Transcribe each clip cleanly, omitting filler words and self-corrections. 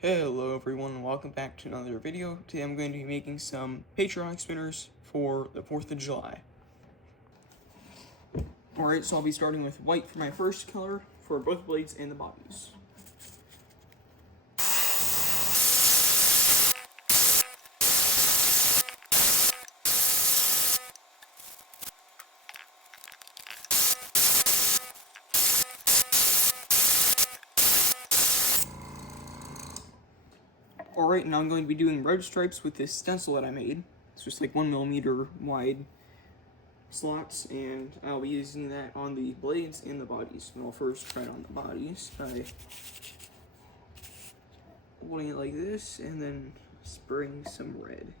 Hello everyone, and welcome back to another video. Today I'm going to be making some patriotic spinners for the 4th of July. Alright, so I'll be starting with white for my first color for both blades and the bodies. Alright, now I'm going to be doing red stripes with this stencil that I made. It's just like 1mm wide slots, and I'll be using that on the blades and the bodies. And I'll first try it on the bodies by holding it like this and then spraying some red.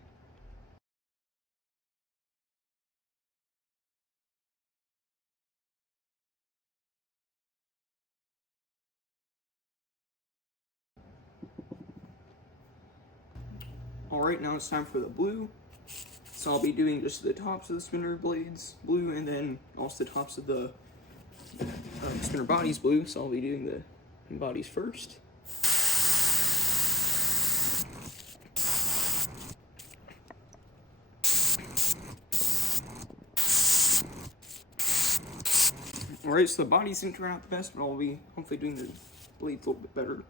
Alright, now it's time for the blue. So I'll be doing just the tops of the spinner blades blue, and then also the tops of the spinner bodies blue. So I'll be doing the bodies first. Alright, so the bodies didn't turn out the best, but I'll be hopefully doing the blades a little bit better.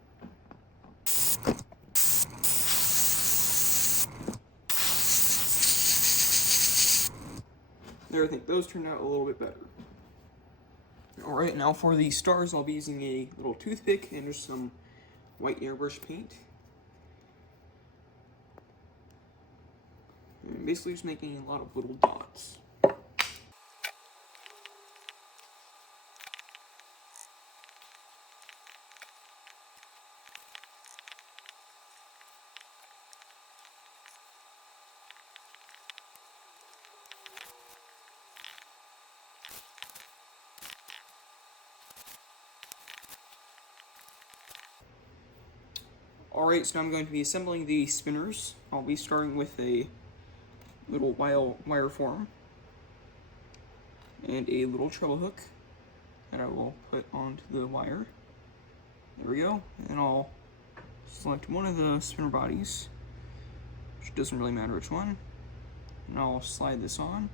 There, I think those turned out a little bit better. Alright, now for the stars, I'll be using a little toothpick and just some white airbrush paint. And basically just making a lot of little dots. Alright, so now I'm going to be assembling the spinners. I'll be starting with a little wire form and a little treble hook that I will put onto the wire. There we go. And I'll select one of the spinner bodies, which doesn't really matter which one, and I'll slide this on.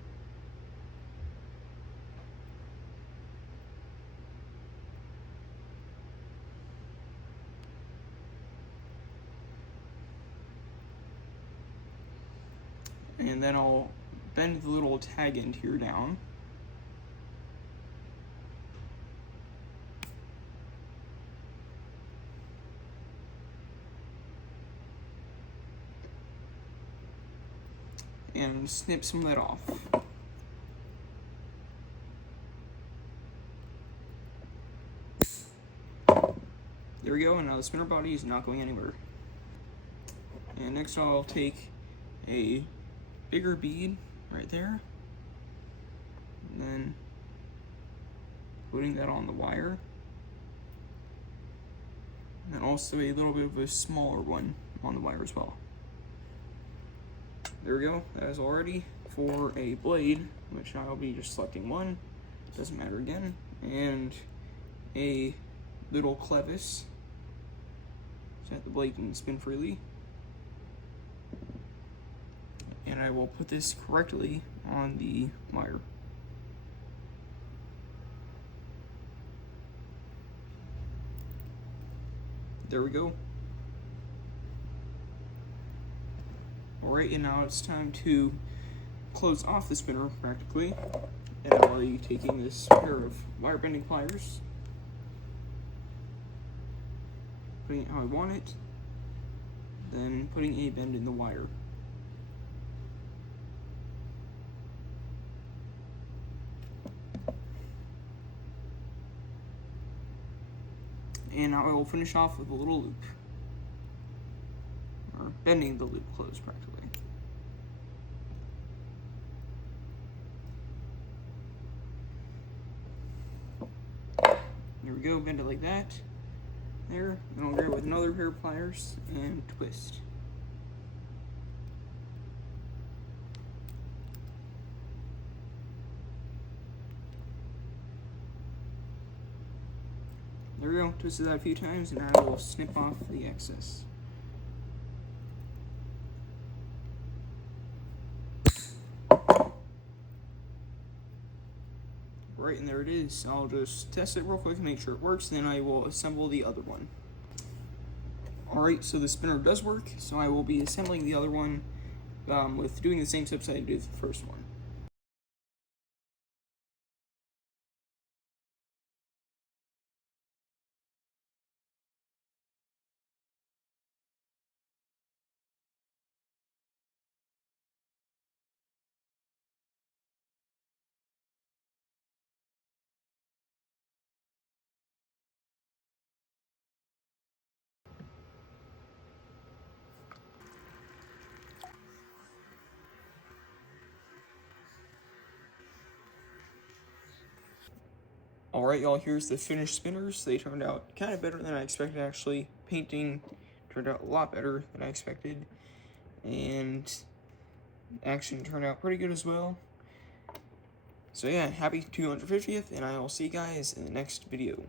And then I'll bend the little tag end here down. And snip some of that off. There we go, and now the spinner body is not going anywhere. And next I'll take a bigger bead right there, and then putting that on the wire, and then also a little bit of a smaller one on the wire as well. There we go, that is already for a blade, which I'll be just selecting one, doesn't matter again, and a little clevis so that the blade can spin freely. And I will put this correctly on the wire. There we go. Alright, and now it's time to close off the spinner practically. And I'll be taking this pair of wire bending pliers, putting it how I want it, then putting a bend in the wire. And now I will finish off with a little loop, or bending the loop closed practically. There we go, bend it like that. There, then I'll grab it with another pair of pliers and twist. There we go, twisted that a few times, and I will snip off the excess. Alright, and there it is. I'll just test it real quick and make sure it works, then I will assemble the other one. Alright, so the spinner does work, so I will be assembling the other one with doing the same steps I did with the first one. Alright, y'all, here's the finished spinners. They turned out kind of better than I expected, actually. Painting turned out a lot better than I expected. And action turned out pretty good as well. So yeah, happy 250th, and I will see you guys in the next video.